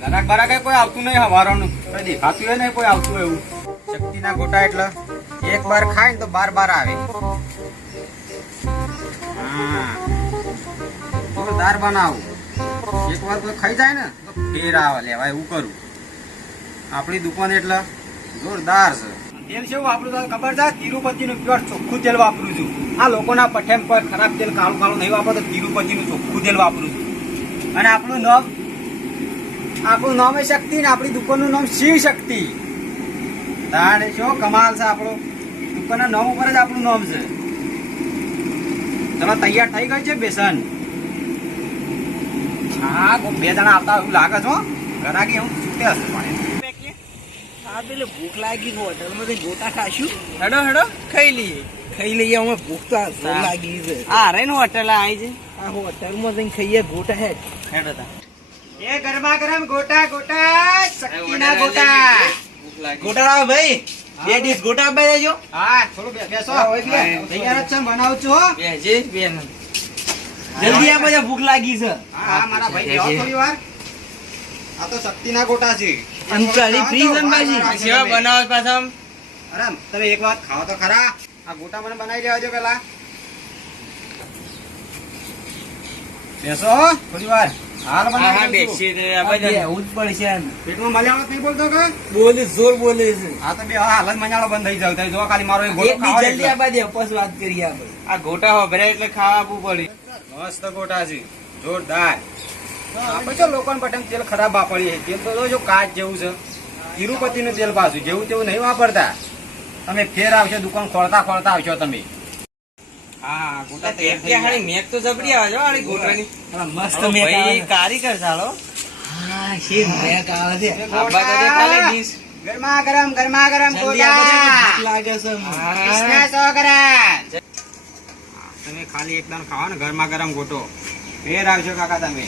ગરાક Barack કોઈ આવતું નહીં હવારોનું. કોઈ દેખાતું હોય એવું. શક્તિના ગોટા એટલે એક બાર ખાય ને તો બાર બાર આવે. જોરદાર બનાવું. એક વાર કોઈ ખાઈ જાય ને, તો ફેર આવે. એવું કરું. આપણી દુકાન એટલે જોરદાર છે. તેલ છે વાપરું તો ખબર છે? તિરુપતિનું પ્યોર ચોખ્ખું તેલ વાપરું છું. આ લોકોના પઠેમ પર ખરાબ તેલ કાળું કાળું નહીં વાપરતો, તિરુપતિનું ચોખ્ખું તેલ વાપરું છું. અને આપણું નામ આપણું નામ એ શક્તિ ને આપણી દુકાનનું નામ શિવ શક્તિ. તાણે શું કમાલ છે આપણું? દુકાનના નામ ઉપર જ આપણું નામ છે. તમે તૈયાર થઈ ગયું છે બેસન? હા, બે જણા આવતા એવું લાગે છો. ઘરાકી હું છૂટે હશે પણ પેલે ભૂખ લાગી છે હોટલમાં ગોટા ખાશું? હેડો હેડો. ખાઈ લઈએ. ખાઈ લઈએ અમે ભૂખ તો લાગી છે. આ રે નું આવી છે? આ હોટલમાં જઈને ખાઈએ ગોટા હેડ હેડો તા. એ ગરમા ગરમ ગોટા ગોટા શક્તિના ગોટા. ગોટા ભાઈ. બે ડીશ ગોટા આપી દેજો. હા થોડું બેસો. હા, હોય એટલે. તૈયાર જ છે બનાવું છું હો. બે જે જલ્દી આ બધા ભૂખ લાગી છે. હા હા, મારા ભાઈ થોડી વાર. આ તો શક્તિના ગોટા છે. અંતરાળી free છે સેવા બનાવો પાછા અરે તમે એક વાત ખાઓ તો ખરા. આ ગોટા મને બનાવી દેવા દો પેલા. બેસો થોડી વાર. હાલ બનાવી દઉં. છું. એવું જ પડશે પેટમાં મલાવટ નહીં બોલતો કે? બોલે જોર બોલે છે. હા તો બે હાલ જ મજાળો બંધ થઈ જાવ જો ખાલી મારો એક ગોટો ખાવા જલ્દી એટલે. આપવા દે વાત કરીએ આપણે. આ ગોટા હોભરે એટલે ખાવા પડે. મસ્ત ગોટા છે. જોરદાર. આપણે જો લોકોને પટેલ તેલ ખરાબ વાપરીએ તેલ તો જો કાચ જેવું છે તિરુપતિનું તેલ પાછું જેવું તેવું નહીં વાપરતા. તમે ફેર આવશો દુકાન ખોલતા ખોલતા આવશો તમે. કારીગર ચાલો. ગરમા ગરમ લાગે છે. તમે ખાલી એકદમ ખાવા ને ગરમા ગરમ ગોટો. ફેર આવજો કાકા તમે.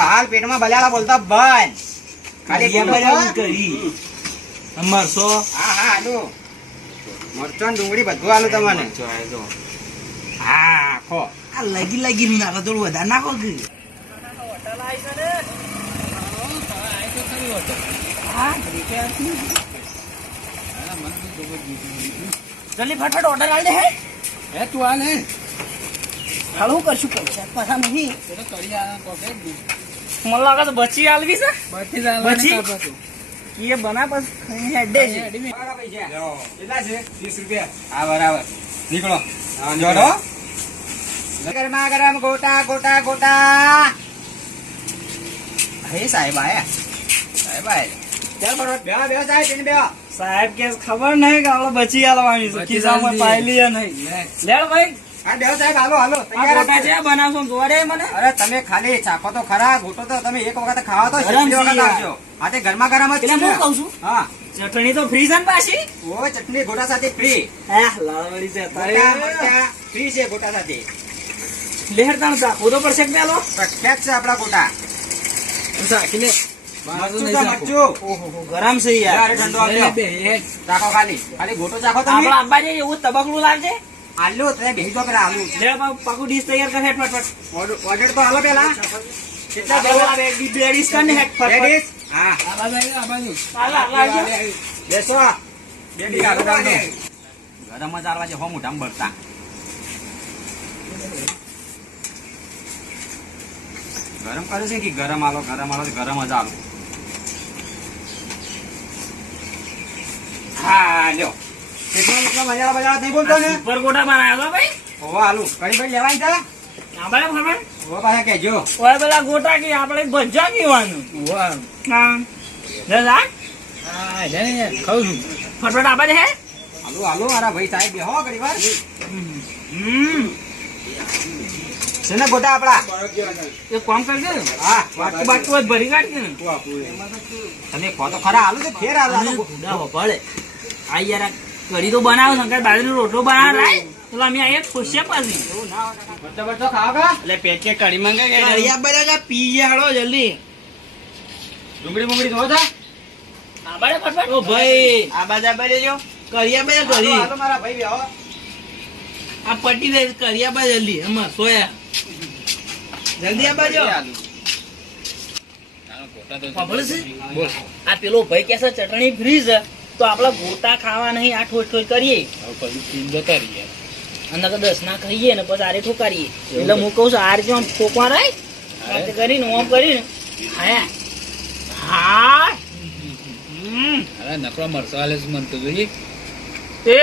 હાલ પેટમાં બલાડા બોલતા બંધ. ખાલી કરી. અમાર હા હા આલુ મરચાં ડુંગળી બધું આલુ તમને હા ખો. આ લાગી લાગી નું નાખો થોડું વધારે નાખો કે. હા, જલ્દી ફટાફટ ઓર્ડર આલ દે હે. તું આ હાલું કરશું? પૈસા પાછા નહીં મને લાગે તો બચી આલવી છે? બચી એ બના બસ હેડે છે. કેટલા છે? વીસ રૂપિયા. હા બરાબર. નીકળો. જોડો ગરમા ગરમ ગોટા ગોટા ગોટા. હે સાહેબ આયા. સાહેબ આયા. સાહેબ સાહેબ કે ખબર નહીં કે આપણે બચી આલવાની છે. ખિસ્સામાં પાયલી નહીં. લેડ ભાઈ. સાહેબ હાલો હાલો તૈયાર છે. છે બનાવશો જોવા મને. અરે તમે ખાલી ચાખો તો ખરા ગોટો તો તમે એક વખત ખાવા તો ગરમ છેલ્લી છે વખત આવજો હા તે ગરમા ગરમ જ છે પેલા ને. હું કહું છું? હા. ચટણી તો ફ્રી છે ને પાછી? ઓ ચટણી ગોટા સાથે ફ્રી હા છે ફ્રી છે ગોટા સાથે. લેહર તાણ ચાખવું તો પેલો? પ્રખ્યાત છે આપડા ગોટા. ચાખી લે ગરમ છે યાર. ઠંડો. ચાખો ખાલી. ખાલી ગોટો ચાખો તમે. આપડા અંબાજી એવું તબકડું લાગશે આલુ તને બેસી દો પેલા આલુ. લે પાકું- ડીશ તૈયાર કર હેઠ ફટફટ ઓર્ડર તો હાલો પેલા. કેટલા બે આવે? બે ડી- બે ડીશ કર ને હેઠ ફટફટ લેડીઝ હા. હાલ, હાલ, હાલ, હાલ. બેસો. બે ડી હાલો ચાલો. ગરમ જ આલવા છે હો મોઢામાં બળતા. ગરમ કરે છે કે ગરમ આલો? ગરમ આલો ગરમ જ આલો. હા લ્યો. ફટફટ હોવા કહેજો. ગોટા કે આપણે ભજા પીવાનું હા. લે જા. ફટફટ આપા હે? હાલો હાલો મારા ભાઈ સાહેબ બેહો ઘડી વાર. ગોટા આપડા કામ કરજે હા. બાટુ બાટુ ભરી કાઢ ને. તમે ખો તો ખરા હાલો છે ફેર હાલો. ભલે આ યાર કઢી તો બનાવો શંકર બાજરીનો રોટલો બનાવ લાય તો અમે અહીંયા ખુશ પાછી. બચ્ચો બચ્ચો ખાવ કા? એટલે પેકે કઢી મંગાઈ બધા પી ગયા હળો જલ્દી. ડુંગળી મુંગળી ધોવો છો? આબાડે ફટફટ ઓ ભાઈ. આ બાજુ આ બાજુ જો. કરિયા બે હાલો હાલો મારા ભાઈ બેહો. આ પટી દે કરિયા બા જલ્દી. અમાર સોયા. જલ્દી આ બાજુ. આલુ. ખબર છે? આ પેલો ભાઈ કેસે ચટણી ફ્રી છે. તો આપણે ગોટા ખાવા નહીં આ ઠોઠ ઠોઠ કરીએ. અને નકર દસ ના ખાઈએ ને પછી આરે ઠોકારીએ. એટલે હું કહું છું આ રીતે આમ ઠોકવા રાય? કરીને ઓમ કરીને. હા? હા? હમ. નકરો મરસો આલે છે મન તો જોઈએ. તે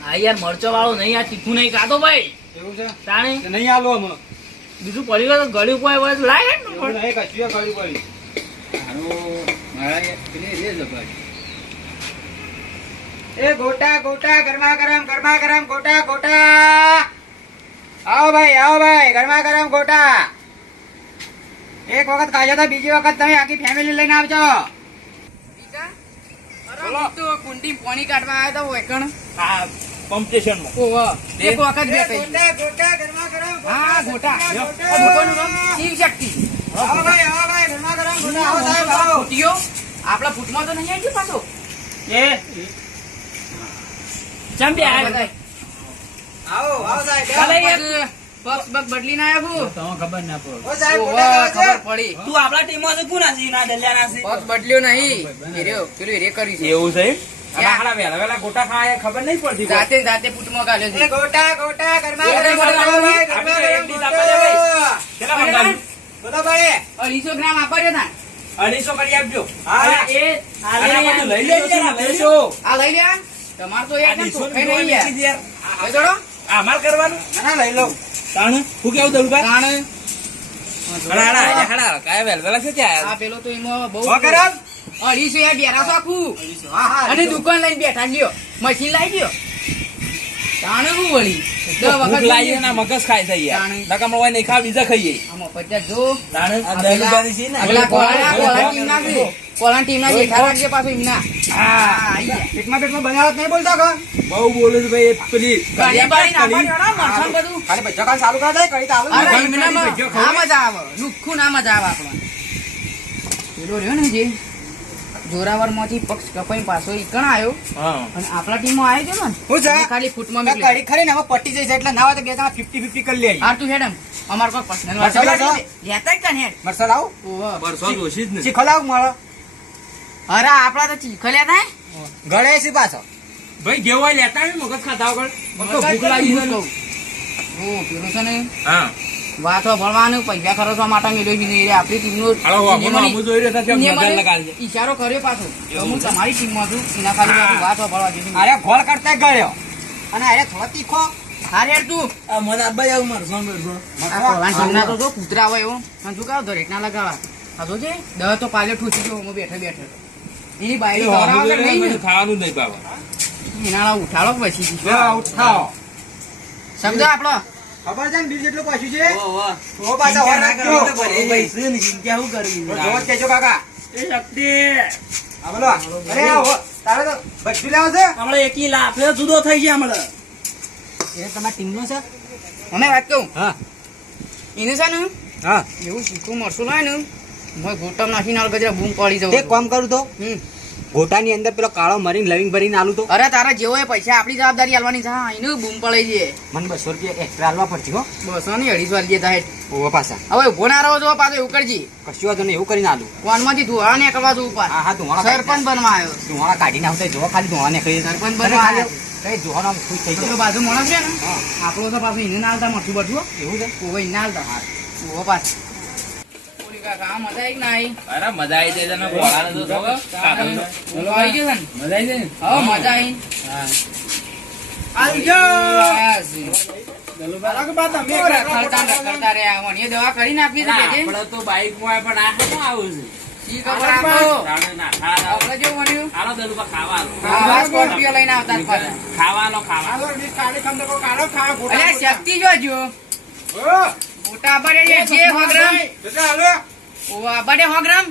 હા યાર મરચો વાળો નહીં આ તીખું નહીં ખાતો ભાઈ. એવું છે? તાણે? નહીં આલો અમે બીજું પડી ગયું ગળ્યું કોઈ લાય ને કશું ગળ્યું એ ગોટા ગોટા ગરમા ગરમ ગરમા ગરમ ગોટા ગોટા. આવો ભાઈ આવો ભાઈ ગરમા ગરમ ગોટા. એક વખત ખાજો તો બીજી વખત તમે આખી ફેમિલી લઈને આવજો. કુંડી પાણી કાઢવા આવ્યા હતા વેકણ. હા પંપ એક વખત બે ગોટા ગોટા ગરમા ગરમ હા ગોટા. ગોટા. શિવ શક્તિ. આપણા ફૂટમાં તો નહીં આવી પાછો? એ. ચમ બે આવો આવો સાહેબ પગ બગ બદલી ના આવ્યું તો ખબર ના પડે. તું આપણા ટીમમાં છે કોના છે ના દલ્યા ના છે બદલ્યો નહીં. હીરો પેલું હીરે કર્યું છે. એવું છે ક્યાં? વેલા વેલા ગોટા ખાવા ખબર નહીં પડતી જાતે જાતે ફૂટમાં કાઢ્યો છે. ગોટા ગોટા ગરમા ગરમ. ગરમા ગરમ ગોટા ભાઈ અઢીસો ગ્રામ આપાડ્યો તાર અઢીસો કરી આપજો. હા. એ લઈ લેજો આ લઈ લે. તમાર તો એક નહીં યાર. આ એ કરવાનું? ના, લઈ લઉં. તાણ હું કેવું દઉં ભાઈ? હડા હડા હડા કાય વેલ વેલા છે ત્યાં આ પેલો તો એમાં બહુ હો ગરમ? અઢીસો યાર બેરા આખું. અને દુકાન લઈને બેઠા ગયો. મશીન લાવી દો તાણે હું વળી ભૂખ લાગી ના મગજ ખાય થઈ યાર તાણે. હોય નહીં ખા બીજા ખાઈએ. આમાં પચાસ જો તાણ દલુભાઈ છે ને. પેલા કોળા કોળા ટીમના છે. કોળા ટીમના જેઠા રાખજે પાછું એમના. હા. પેટમાં પેટમાં બનાવત નહીં બોલતા કો? બહુ બોલે છે ભાઈ પેલી કઢી બાળી નાખવાની વાળા, મરચાં બધું. ખાલી ભજ્જો ખાલી ચાલુ કર દે, કઢી તો જ અરે નહીં. એમનામાં મજા આવે. લુખ્ખું ના મજા આવે આપણને. પેલો રહ્યો ને જે. જોરાવરમાંથી પક્ષ કપાઈ પાછો ઈકણ આવ્યો અને આપણા ટીમમાં આવી ગયો ને હું છે? ખાલી ફૂટમાં તો મેકલી. ખરી ને હવે પટી જશે એટલે ના હોય તો બે તમે ફિફ્ટી ફિફ્ટી કરી લે આર તું હેડમ અમાર કોઈ પર્સનલ વાત. લેતા જ હેડ મરચાં લાવું? ઓહો. બરસો જ ને ચીખલ આવ મારો? અરે આપણા તો ચીખલ લેતા હે? ગળે છે પાછો. ભાઈ જેવો લેતા મગજ ખાતા આગળ મગજ ભૂખ લાગી છે. કહું. ઓ પેલું છે ને હા વાતો ભરવાનું પૈસા ખર્ચવા માટે મેળવી દીધું આપણી ટીમનો મને ઈશારો કર્યો પાછો. હું? તમારી ટીમમાં છું એના ખાલી વાતો ભણવા દીધી અરે ગોળ કરતા ગયો અને અરે થોડો તીખો. હારે તું. મને આવું મરસો મરસો તો કૂતરા હોય એવું. કાવ દરેક ના લગાવા. આ છે દહ તો પાલે ઠૂસી ગયો હું બેઠો બેઠો. એની બાયરી નહીં. ખાવાનું નહીં બાબા એના ઉઠાડો પછી ઉઠાવો. શબ્દ આપણો. ખબર છે ને જેટલું પાછું છે? ઓ પાછા હોર રાખજો. તો જોવો જ કેજો કાકા. એ શક્તિ. હા બોલો. અરે આવો તારે તો બધું લેવું છે? હમણાં એકી લાફે જુદો થઈ ગયા હમણાં. એ તમારી ટીમનો છે? અમે વાત કહું? હા. એને છે ને? હા. એવું શીખવું મળશું ના ને મેં ગોટમ નાખીને ગજરા બૂમ પડી તે એક કામ કરું તો? હમ. ગોટાની અંદર પેલો કાળો મરીને લવિંગ ભરીને આલું તો. અરે તારા જેવો એ પૈસા આપણી જવાબદારી આલવાની છે એનું બૂમ પડે છે. મને બસો રૂપિયા એક્સ્ટ્રા આલવા પડશે હો. બસો ની અઢીસો આલી દેતા હેઠ ઓવા પાછા. હવે ઊભો ના રહો છો પાછો એવું કરજી. કશું વાંધો નહીં એવું કરીને આલું. કોનમાંથી ધોવા ને કરવા છું ઉપર? હા હા ધોવાણા સરપંચ બનવા આવ્યો. ધોવાણા કાઢી આવતા જો ખાલી ધોવાણા નીકળી સરપંચ બનવા આવ્યો. કઈ જોવાનો ખુશ થઈ જાય. બાજુ માણસ છે ને? આપણો તો પાછું એને ના હાલતા મરતું બઠું એવું છે? ઓવે એને ના હાલતા ઓવો પાછ. કાકા મજા આવી કે અરે મજા આવી જાય તને ભોળાને તો જોવો. ખાધું આવી ગયો ને? મજા આવી જાય ને? મજા આવી. હા. આવું જ જોજો મોટા આબાડે જે છે ઓવા હોગ્રામ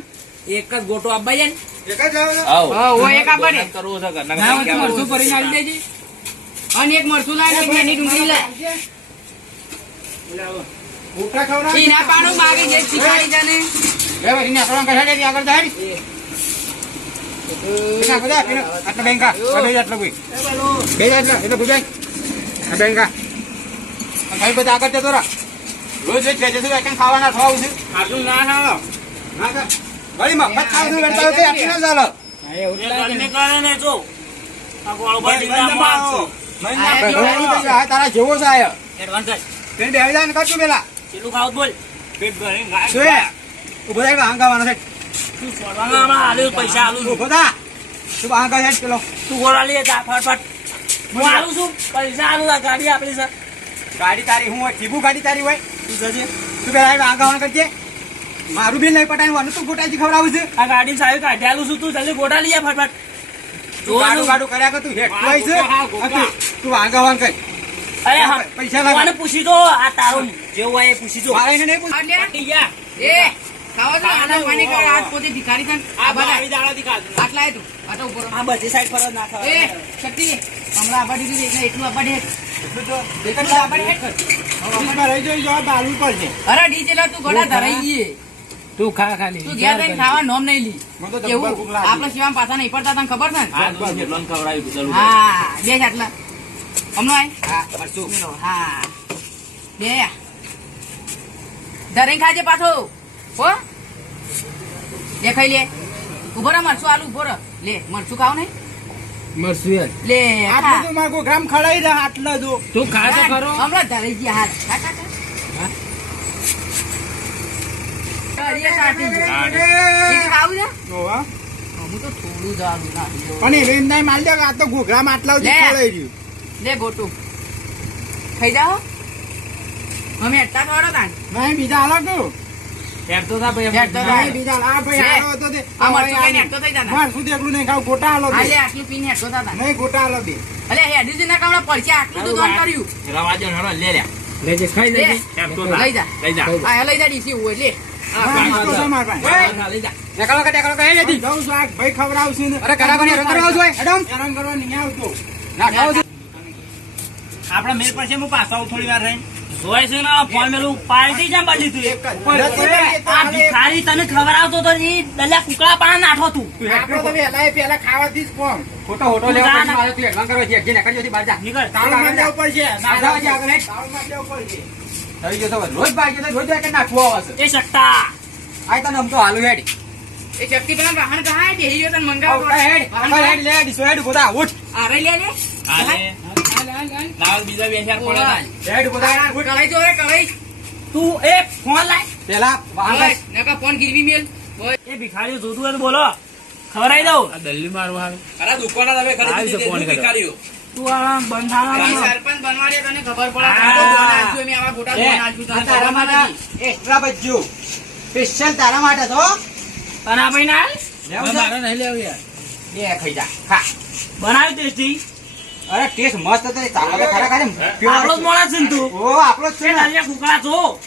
એક જ ગોટો આપવા જાય એક જ આવો ઓ એક આપડે. કરવું છે ઘરના ના ભરીને આવી દેજે. અને એક મરચું લાવી ને એની ડુંગળી લાય. ઈ ના પાડું માગી જે શીખાડી જાને. આટલા બેંકા આટલા કોઈ. બે આટલા એટલે ગુજરાત બેંકા. ભાઈ બધા આગળ જતો રહો. રોજ રોજ કહેજે છું એકન ખાવાના ખવાવું છું. આટલું ના ખાઓ ના કર. વળી મફત ખાવ છું વેડતા વખતે આટલું ના ચાલે. એ ગરમી કરે ને જો. આ ગોળ. મહિના કહ્યું, આ તારા જેવો છે આયો. એડવાન્સ તેને બેહી જાય ને કરશું પેલા. કેટલું ખાવું બોલ. પેટ શું? થાય છે. તું છોડવાના હમણાં આલુ પૈસા આલુ છું. થા. તું બહાર ગા હેડ પેલો. તું ગોળા લઈ જા ફટફટ હું આલું છું પૈસા આલુ ગાડી આપણી છે. ગાડી તારી હું હોય ટીબુ ગાડી તારી હોય તું જજે. તું પેલા ગાવાનું કરજે મારું બિલ નહીં પટાયું અને તું ગોટાજી ખવડાવું છે. આ ગાડી સાહેબ કાઢ્યાલું છું તું જલ્દી ગોટા લઈ જા ફટફટ. તું ગાડું કર્યા કર તું હેડ છે. હા, ગોપા. હા, તું- તું કર. અરે હા પૈસા લાગે. પૂછી દો આ તારો જેવું હોય એ પૂછી દો. મારે નહીં પૂછ એ આના આટલા. આ બધી સાઈડ પર હમણાં આબાડી દીધું એટલે એટલું આબાડી હેઠ. એટલું આબાડી હેઠ કર. રહી જોઈ જવાબ આલવું પડશે અરે ડીજે લા તું ગોળા ધરાઈ ગઈ તું ખા ખાલી. તું ઘેર જઈને ખાવા નોમ નહીં લી. મને તો જબ્બર કેવું ભૂખ લાગી. આપણા સિવાય પાછા નહીં પડતા તને ખબર છે? ને. હા બે આટલા હમણાં હા હા. બે. ખાજે પાછો. હો? દેખાઈ લે. ઊભો રહે મરચું આલુ ઊભો રે લે મરચું ખાવ નહીં. લે ખા. મારું ગ્રામ ખડાઈ દે આટલા જો તું ખા તો ખરો. હમણાં ગયા હાથ. તો. પણ એ એમ નહીં માલ દે આ તો ઘોઘરામાં આટલા સુધી. ખવડાવી રહ્યું લે ગોટું. ખાઈ જાઓ અમે એટલા ખવડો કાન નહીં બીજા હાલો તું. હેડ થા ભાઈ હેડ થા. બીજા આ ભાઈ લે. તો. તે આ મરચું ખાઈને હેઠો થઈ જાના. માર સુધી એકલું નહીં ખાવ ગોટા હાલો દે લે આટલું પીને હેઠો થતા નહીં ગોટા હાલો દે અલે હેડ્યું છે કામડા પડશે આટલું તો દોન કર્યું. રવા દે હળો લે લે લેજે ખાઈ લે. હેડ થા. લઈ જા. લઈ જા. આ લઈ જા ડીસી હોય લે. હા. આપડે પાછો આવું થોડી વાર રહીને. જોઈ છે ને ફોન મેલું પાર્ટી જામ બાજી તું આ ભિખારી તને ખવડાવતો તો એ દલ્યા કુકડા પાણા નાઠો તું પહેલા ખાવાથી જ કોમ. ખોટો હોટો લેવો કરવા જઈએ. જે નીકળજો થી બહાર જા. નીકળ તાળું મારી દેવું પડશે. ના જવા દે આગળ હેડ. થઈ ગયો તો હવે. રોજ ભાઈ ગયો રોજ એક નાખવો આવે એ સટ્ટા આય તને આમ તો હાલું હેડ. એ શક્તિ પેલા વાહન કહા દે હીરો તને આવ, હેડ. હેડ, લે, ડીસો હેડ, ઊભો ઉઠ. આ લે લે હાલે. લાવ બીજા બે ચાર પડે હેડ, ઊભો થા, ઉઠ. જો રે તું એ ફોન લાય. પેલા નકા ફોન ગીરવી મેલ. એ ભિખારી જોતું હોય બોલો. ખવડાવી દઉં. આ દલ્લી મારવા હારું. આવી છે ફોન કર્યો. તું આ બંધાણા સરપંચ બનવા દે તને ખબર પડે. હા. કાકો દોન આલજો, અમે આવા ગોટા એ, દોન આલજો, તને આ તારા માટે એક્સ્ટ્રા. સ્પેશિયલ તારા માટે તો. અને આપણે ના લેવું મારે નહીં લેવું યાર. બે ખાઈ જા. ખા. બનાવી ટેસ્ટી અરે ટેસ્ટ મસ્ત હતો. તો ખરા ખરા આપણો જ મોણા છે તું? ઓ આપણો જ છે નાલિયા કુકડા છો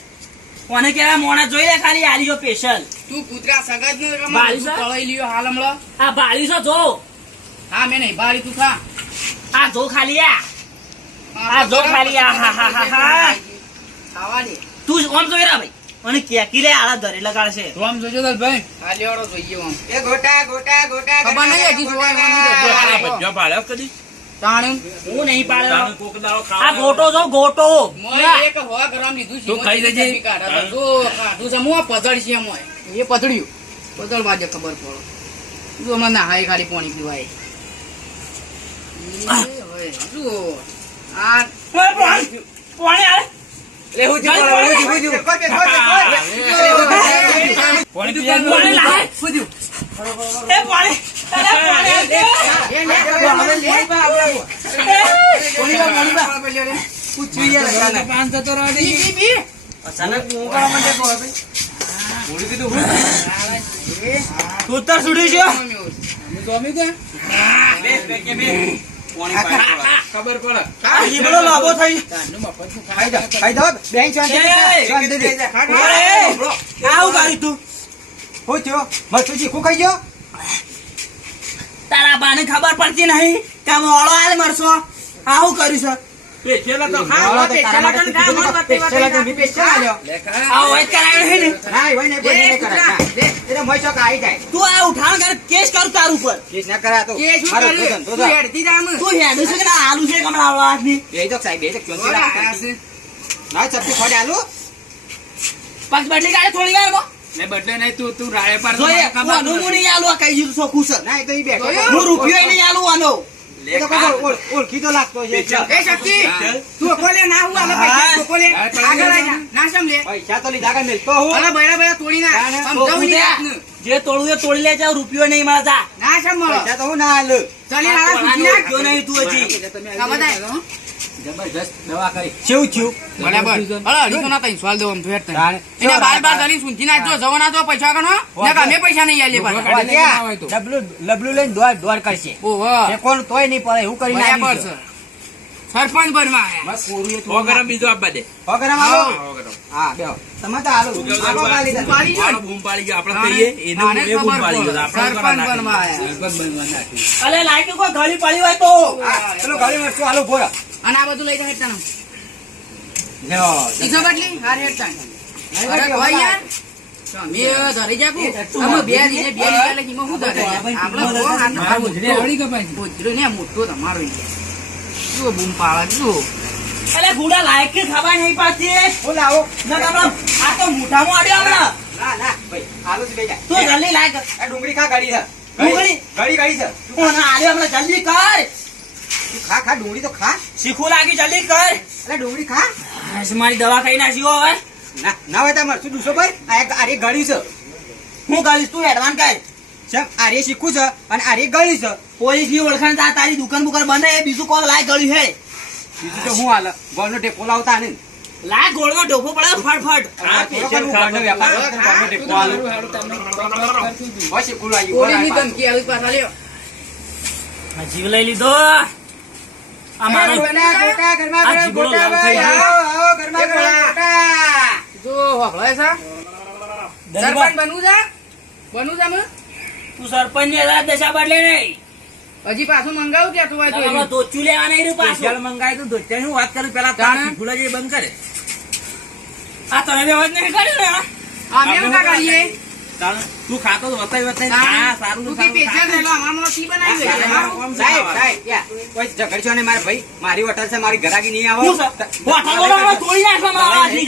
કોને કેવા મોણા જોઈ લે ખાલી આલી જો સ્પેશિયલ તું કુતરા સગત નો રમત, બાળી તું લ્યો હાલ હમળો આ છો જો. હા મે નહીં બાળી તું ખા આ જો ખાલી આ. આ જો ખાલી આ, હા, હા, હા, હા. ખાવા તું ઓમ જોઈ રહ્યા ભાઈ. અને કેકી લે આળા ધરે લગાડશે. તું આમ જોજો દલ ભાઈ. હા લેવડો જોઈએ આમ. એ ગોટા ગોટા ગોટા ખબર નહીં હજી જોવા જો આ ભજીયા પાડ્યા કદી? તાણું હું નહીં પાડ્યો કોક દાડો આ ગોટો જો ગોટો મોય એક સો ગ્રામ લીધું તું ખાઈ કાઢે. તો ખાધું છે, મોય પધળ છે મોય. એ પધળ્યું પધળ બાજુ ખબર પડે જો હમણાં નહાય ખાલી પાણી પીવાય એ આ પાણી પાણી આલે લેવું જલ્દી પાણી. પાણી પીવાનું. પાણી લાવે ફૂદ્યું. એ પાણી અરે પાણી આલ દે. એ લે, હવે લે. એ, પાણી તો સુડી છે ખબર પડે લાભો થઈ આવું કરી તું. હું થયો? મસ્તું શીખું ખાઈ ગયો? તારા બાને ખબર પડતી નહીં કે મોળો આલ મરશો. આવું કર્યું કેસ કર તાર ઉપર. કેસ છે કે આલુ છે પાંચ બાટલી ગાડી થોડી વાર લે બદલે નહીં તું તું રાડે પાડ જોઈએ, હું હું નહીં આલું, કઈ જીરું ચોખ્ખું છે. ના એ તો ઈ બેઠો હું રૂપિયો નહીં આલું આનો. એ તો કોઈ ઓળ- ઓળખી તો લાગતો છે. એ શક્તિ તું કોલે ના હું આલે પૈસા કોલે આગળ ના સમલે પૈસા તો લીધા કે મિલતો હું. અલા બૈરા બૈરા તોડી ના ના, ના, સમજાવું નહીં જે તોડવું એ તોડી લેજે રૂપિયો નહીં મારા ના સમ પૈસા તો હું ના ચલી ના રૂપિયો નહીં તું હજી. જબરજસ્ત દવા કરી. કેવું થયું? બરાબર. અલા અઢીસો ના ત્રણ સવાલ દઉં આમ તો હેઠ તને. બાર બાર દલી સુંથી નાખજો જવાના તો પૈસા ગણો ને કે પૈસા નહીં આલીએ પાછા. ડબલું ડબલું લઈને દોડ દોડ કરશે. ઓહો. કોણ તોય નહીં પડે એવું કરી બરાબર છે. સરપંચ બનવા આયા. સો બીજો આપવા દે. હો ગરમ આવો હા બેહો. તમે તો હાલો આલો ગાલી દે. પાડી ગયો બૂમ પાડી ગયો. આપણે કહીએ એને એ બૂમ પાડી. ગયો. આપણે સરપંચ બનવા સરપંચ બનવા અલે લાગ્યું કોઈ ગળી પડી હોય તો. હા, ગાડી વસ્તુ હાલો ભોરા અને આ બધું લઈ જાવ હેઠા ઈસો બાટલી હાર હેઠા લાયક તું જલ્દી લાયક ડુંગળી ખા ગાડી છે. તું આડ્યો આપણા જલ્દી કર. ખા ખા ડુંગળી તો ખા. શીખવું લાગી જલ્દી કર. અરે ડુંગળી ખા. મારી દવા ખાઈ નાખ્યો હવે. ના ના હોય તમારે શું દુસો ભાઈ. આ એક આરે ગળી છે. હું કરીશ તું એડવાન કર. ચમ આરે શીખું છે અને આરે ગળી છે. પોલીસની ઓળખાણ તા તારી દુકાન બુકાન બંધ એ બીજું કોણ લાય ગળ્યું હે? બીજું તો હું હાલ ગોળનો ટેકો લાવતા ને લાય ગોળનો ડોફો પડે ફટફટ. આ કરું ગોળનો વેપાર ગોળનો ટેકો હાલો. બસ કુલાઈ ઓલી ની ધમકી આવી પાછા લ્યો. જીવ લઈ લીધો. આ ગોટા, ગોટા, ગરમા ગરમ ગોટા ભાઈ, આવો, આવો, ગરમા ગરમ ગોટા. જો હોભળાય છે? સરપંચ બનવું છે? બનવું છે અમે? તું સરપંચની દશા બદલે નહીં હજી પાછું મંગાવું કે તું હોય? ધોચું લેવા નહીં રહ્યું પાછું? તો હું વાત કરું પેલા? તારા જે બંધ કરે. આ તમે વ્યવહાર નહીં કર્યો ને અમે ના કરીએ તું ખાતો વતાઈ વતાઈ આ સારું તું કે પેચા થયેલો અમારો નથી બનાવી સાહેબ સાહેબ કોઈ ઝઘડશો ને મારા ભાઈ મારી હોટલ છે મારી ઘરાકી નહીં આવો. હોટલ તોડી નાખો મારા આદમી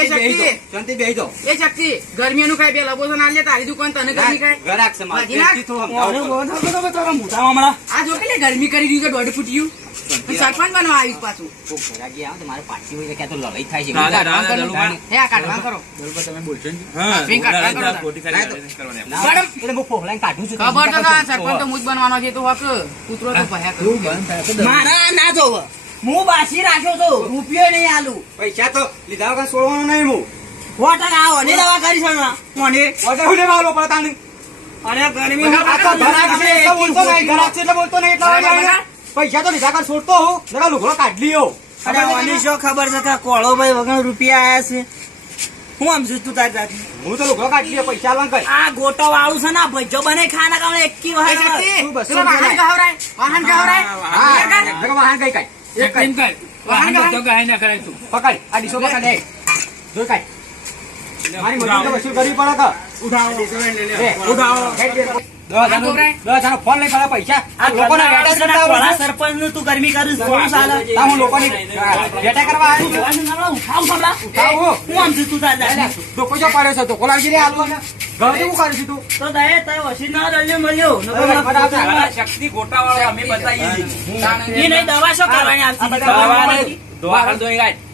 એ શક્તિ. શાંતિ બેહી જાઓ. એ શક્તિ. ગરમીનું ખાય બે લબોસો ના લે તારી દુકાન તને ગરમી ખાય. ઘરાક છે મારી તો હમણાં. આ જો કે ગરમી કરી દીધું કે દોડ ફૂટ્યું? સરપંચ બનવા પાછું. આવે તો મારે પાછી હોય ક્યાં તો લડાઈ થાય છે. રાધા, બધા રાધા, કામ દલું કરો. હે આ કાઢવા કરો. બરોબર તમે બોલશો ને હા, સ્વિંગ કાઢવા કરો. ખોટી સારી કરવાની મેડમ. એટલે હું ફોફલાઈને કાઢું છું. ખબર તો ના સરપંચ તો મુજ બનવાનો છે તો હક. કૂતરો તો ભયા કરું. મારા ના જોવ. હું બાસી રાખ્યો તો રૂપિયો નહીં આલું. પૈસા તો લીધા વગર છોડવાનો નહીં હું. વોટર આવો ને દવા કરી શકવા. મને હું પડે ગરમી આ છે બોલતો નહીં, ઘરાક છે એટલે બોલતો નહીં, એટલા. પૈસા તો લીધા છોડતો હું. જરા લુગડો કાઢ લ્યો. અરે મને શું ખબર છે કે કોળો ભાઈ વગર રૂપિયા આયા છે? હું આમ છું તું તારી જાતની? હું તો લુગડો કાઢ લ્યો પૈસા કઈ આ ગોટો વાળું છે ને ભજો બને ખાના કામ એકી એ વાહન તું વાહન કહાવરાય, વાહન કઈ કઈ. એક કઈ. વાહન કઈ કાઢ. વાહન કહાવરાય. પકડ આ ડીસો પકડ એ. જો કાઢ મારી મજૂરી વસૂલ કરવી પડે કા ઉઠાવો ઉઠાવો ફોન લઈ પેલા પૈસા. લોકો સરપંચનું તું ગરમી કરું હું લોકો બેટા કરવા હું આમ તું તો કોઈ પાડ્યો છે તો કોલા ગીરે આલવો ને. ગમે શું છે તું? તો દયા તય વસી ના રલ્યો મળ્યો શક્તિ ગોટાવાળો અમે બતાવી નહીં દવા શું કરવાની દવા દોઈ ગાય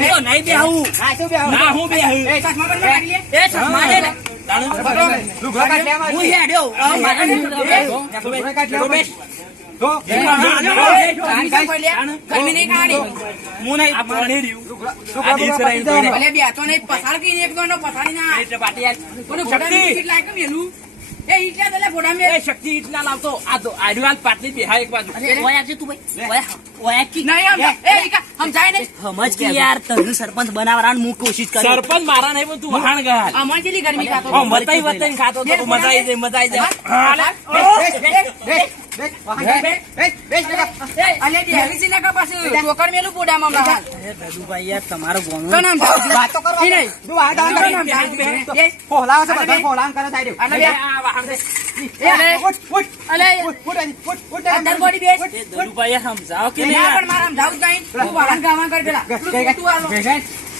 તો નહીં બે હું ના હું બે હું એ ચશ્મા બંધ કરી લે એ ચશ્મા લે હું હેડ્યો પસાર કરી એક દોડો પસારી ના પાટી લાગે મેલું એ ઈટલા. શક્તિ એટલા લાવતો આ તો આડવાલ પાટલી બેહાય એક બાજુ અરે, ઓય આવજે તું ભાઈ. ઓય, ઓય કી. નહીં આમ. એ ઈકા, સમજાય ને સમજ કે યાર તને સરપંચ બનાવવાનું હું કોશિશ કરું સરપંચ મારા નહીં પણ તું વહાણ ગાલ અમાર જેટલી ગરમી ખાતો ઓ વતાઈ ખાતો તો મજા આવી જાય મજા આવી જાય કે બોડી સમજાવો કે નહીં ના યાર? પણ મારામાં જાઉં જ નહીં. તું વાહન ગાવા કર પેલા. તું આલો.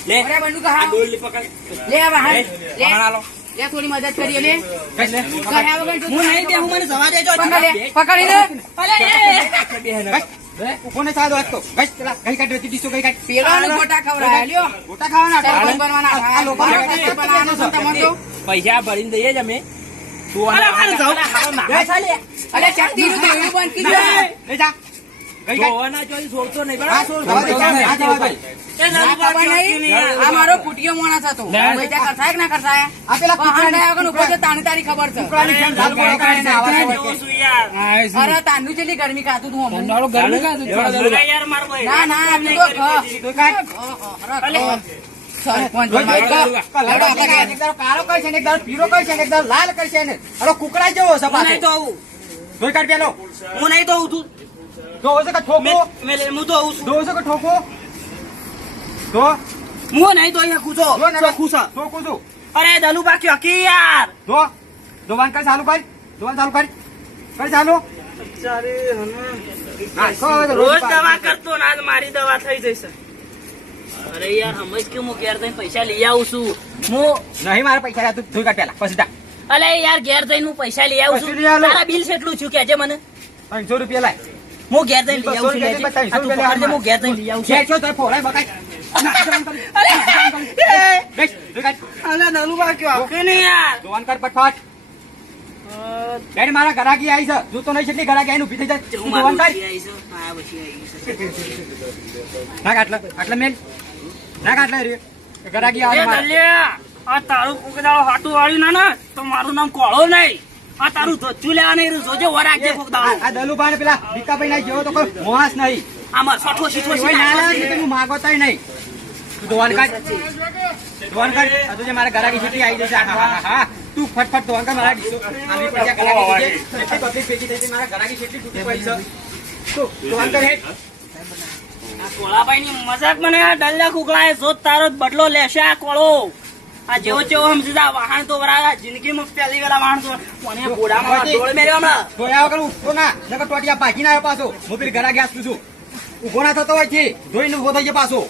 લે. આ હાલ. ડોલી પકડ. લે આ લે, લે. વહાણ આલો. લે થોડી મદદ કરીએ લે. કર્યા વગર હું નહીં દે હું મને જવા દેજો. પકડી લે. અલે, એ. ઊભો ને સાદો હતો ગઈ પેલા ગઈ કાઢ રહેતી ડીસો ગઈ કાઢ? પેલાને ગોટા ખવડાયા, લ્યો. ગોટા ખાવાના સરપંચ બનવાના. આ લોકો બનાવવાનો છે તમારે પૈસા ભરીને દઈએ જ અમે. તું એવું બંધ કીધું. જા. ગઈ કાઢ જોવાના ચોરી છોડતો નહીં હા બરાબર જવા દે આ જવા દે ના ખબર નહીં. આ મારો ફૂટિયો માણસ હતો પૈસા ના તારી ખબર છે. અરે તાનું જેટલી ગરમી ખાતું તું હમણાં. યાર ના ના કાળો કઈ છે ને એક દાડો કઈ છે ને એક લાલ કઈ છે ને? અરે કુકડા જેવો હું નહીં તો આવું હું નહીં તો આવું તું. જોવો છે કે ઠોકો. મેં- મેં- હું તો આવું છું. જોવો છે કે ઠોકો. જો હું નહીં તો અહીંયા કૂદો જો ને ચોખ્ખું છે. ઠોકું છું અરે દલુબા ક્યોકી યાર. જો જોવાન કર ચાલુ કર? જોવાન ચાલુ કર? કર ચાલુ? હા, કર, રોજ પાડ. દવા કરતો ને આજ મારી થઈ જશે. અરે યાર સમજ કે હું ઘેર જઈને પૈસા લઈ આવું છું. હું નહીં મારા પૈસા યાર, તું જોઈ કાઢ પેલા પછી જા. અલે યાર ઘેર જઈને હું પૈસા લઈ આવું છું. તારા બિલ કેટલું છું કેજે મને. ત્રણસો રૂપિયા લાય. હું ઘેર જઈને લઈ આવું છું હું ઘેર જઈને લઈ આવું છું. તો ફોડાય બકાય મારા ઘરાકી આવી છે. જો તો નહીં કેટલી ઘરાકી આવીને ઊભી થઈ જાય. આટલા મેલ. નાખ આટલા રે. ઘરાકી આવે તારું કોકદાળો હાટું વાળ્યું ના ના તો મારું નામ કોળો નહીં. આ તારું ધોચું લેવા નહીં રહ્યું. જોજે વરાગજે આ કોકદાળો. આ દલુભાઈ ને પેલા ભીખાભાઈ ના જેવો તો કોઈ મોહાસ નહીં. આમાં સોઠો સીઠો સીઠો ના લાગે તું માગો નહીં. તું ધોવાન કાઢ. ધોવાન કાઢ. આ તો જે મારા ઘરાકી છેટી આવી જશે. હા, હા, હા. તું ફટફટ ધોવાન કાઢ મારા ડીસો આવી પડ્યા ઘરાકી છે. એટલી પબ્લિક ભેગી થઈ છે મારા ઘરાકી છેટલી તૂટી પડી છે. તું ધોવાન કાઢ હેઠ. આ કોળાભાઈની મજાક મને આ ડલ્લા કુકડાએ જો તારો બદલો લેશે આ કોળો. આ જેવો જેવો સમજી જા વાહન તો વરાળા જિંદગીમાં પહેલી વેલા વાહન તો મને ઘોડામાં ડોળ મેર્યો હમણાં. ધોયા વગર ઉઠતો ના નકર ટોટિયા ભાગી ના પાછો. હું પેલી ઘરા ગયા છું. ઊભો ના થતો હોય છે જોઈને ઊભો થઈ જાય પાછો.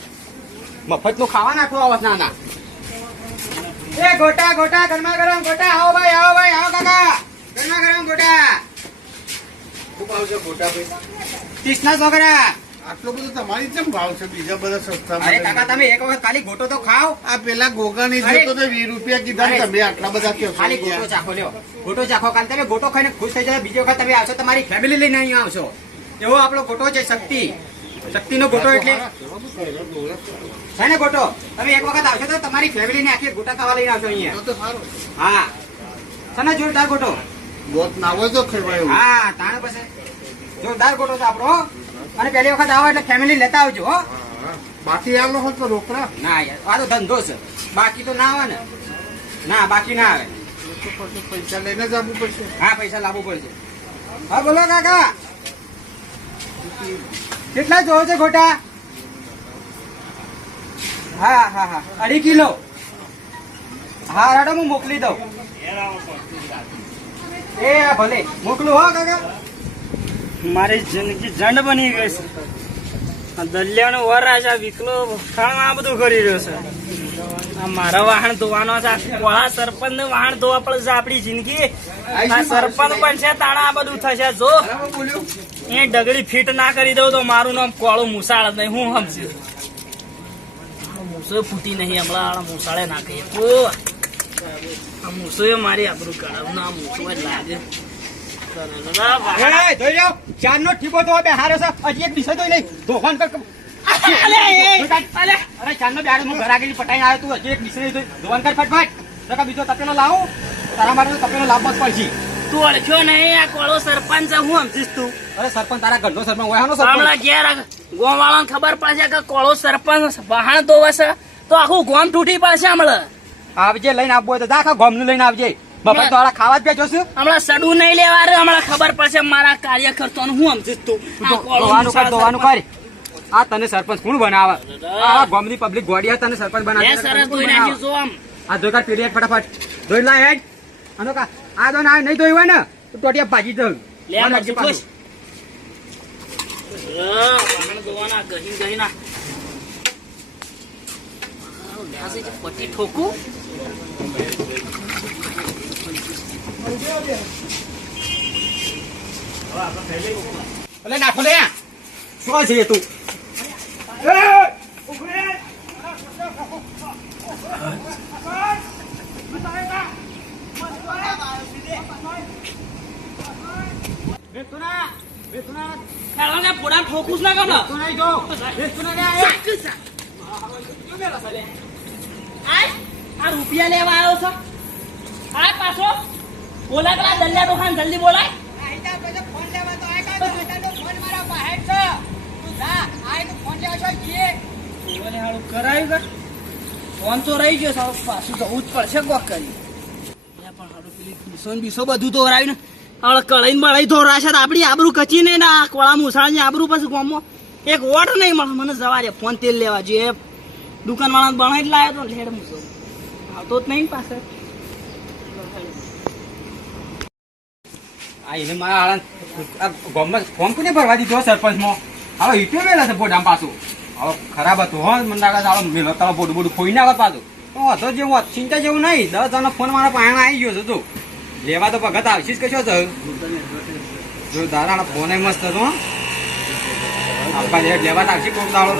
મફતનું ખાવા નાખો આવત ના ના. એ ગોટા ગોટા ગરમા ગરમ ગોટા. આવો ભાઈ આવો ભાઈ આવો કાકા. ગરમા ગરમ ગોટા. ત્રીસ ના છોકરા આટલો બધો તમારી કેમ ભાવ છે બીજા બધા સસ્તા અરે કાકા તમે એક વખત ખાલી ગોટો તો ખાઓ. આ પેલા ગોગા ની જતો તો વીસ રૂપિયા કીધા ને તમે આટલા બધા કેમ ખાલી ગોટો ચાખો લ્યો. ગોટો ચાખો કાલે તમે ગોટો ખાઈને ખુશ થઈ જાય બીજી વખત તમે આવશો તમારી ફેમિલી લઈને અહીંયા આવશો. એવો આપણો ગોટો છે શક્તિ. શક્તિનો ગોટો એટલે છે ને ગોટો? તમે એક વખત આવશો તો તમારી ફેમિલી ને આખી ગોટા ખાવા લઈને આવશો અહીંયા. તો સારું. હા. છે ને જોરદાર ગોટો? બોત ના હોય તો ખેવાય હા તાણે પછી. જોરદાર ગોટો છે આપણો. અને પહેલી વખત આવો એટલે ફેમિલી લેતા આવજો હો. બાકી આવો હોય તો રોકડા. ના યાર આ તો ધંધો છે. બાકી તો ના આવે ને. ના બાકી ના આવે. પૈસા લઈને જ આવવું પડશે. હા પૈસા લાવવું પડશે. હા બોલો કાકા. કેટલા જોવો છે ગોટા હા હા હા. અઢી કિલો. હા રાડો હું મોકલી દઉં. એ ભલે. મોકલું હો કાકા. મારી જિંદગી જંડ બની ગઈ છે. દલિયાનો વરાજ આ વિકલો વખાણ આ બધું કરી રહ્યો છે. આ મારા વાહન ધોવાનો છે કોળા સરપંચ ને વાહન ધોવા પડશે આપણી જિંદગી. આ સરપંચ પણ છે તાણા આ બધું થશે. જો એ ડગડી ફિટ ના કરી દઉં તો મારું નામ કોળું મુસાળ નહીં હું સમજ્યું. મૂસો ફૂટી નહીં હમણાં મુસાળે નાખી. ઓ આ મૂસો મારી આબરૂ કરાવ ના મૂસો લાગે. ચાર નો ઠીકો તો બે હારે હજી એક દિશા તો નહીં ધોવાન કર. અરે ચાર નો બેડ હું ઘર આગળ પટાઈને આવ્યો તું હજી એક દિશા ધોવાન કર ફટફટ. બીજો તપેલો લાવું. તારા માટે તપેલો લાવવા જ પડશે. તું ઓળખ્યો નહીં આ કોળો સરપંચ હું સમજીશ તું. અરે સરપંચ તારા ઘરનો સરપંચ હોય સરપંચ. હમણાં ઘેર ગોમ ખબર પડશે કે કોળો સરપંચ વાહણ તો હશે તો આખું ગોમ તૂટી પડશે હમણાં. આવજે લઈને આવવું હોય તો આખા ગામનું લઈને આવજે. બપોર તો ખાવા જ બેઠો છું હમણાં સડું નહીં લેવા રે, હમણાં ખબર પડશે મારા કાર્યકર્તાનું હું સમજીશ તું. આ કર તને સરપંચ કોણ બનાવે? આ ગામની પબ્લિક ગોડિયા તને સરપંચ બનાવે સરસ ધોઈ નાખ્યું છું આમ. આ ધોઈ કાઢ પીડી ફટાફટ. ધોઈ લા હેડ. આનો કા આ ના નહીં ધોઈ હોય ને તો ટોટિયા ભાજી દઉં લે આ ખોશ. ઠોકું. અલે નાખો લે શું છે તું ને. આય, આ રૂપિયા લેવા આવ્યો છો આ પાછો. બોલા પેલા દલ્યા દુકાન જલ્દી બોલાય. કરાયું ફોન તો રહી ગયો સારું પાછું જવું જ પડશે કોક કરી. પણ હારું પેલી બીસો ને બીસો બધું તો ને હવે કળાઈને ધોરાશે આપણી આબરૂ કચી નહીં ના કોળા મુસાળની આબરૂ પછી ગોમો. એક વોટ નહીં મળે મને જવા દે ફોન તેલ લેવા જોઈએ દુકાન વાળા બનાવી જ લાવ્યો તો લેડ આવતો જ નહીં પાસે આ એને મારા આ ગામમાં ફોર્મ કોને ભરવા દીધો સરપંચમાં? હવે ઈટો મેલા છે બોડામ પાછું. હવે ખરાબ હતું હો, મને મેલો તારો બોડું બોડું ખોઈ નાખત પાછું. હું હતો જેવું ચિંતા જેવું નહીં. દસ જણનો ફોન મારા પાસે આવી ગયો છે તું લેવા તો ભગત આવશે કશો છે જો દારા ફોન મસ્ત હતો. આપવા લેવા તો આવશે કોક દાડો.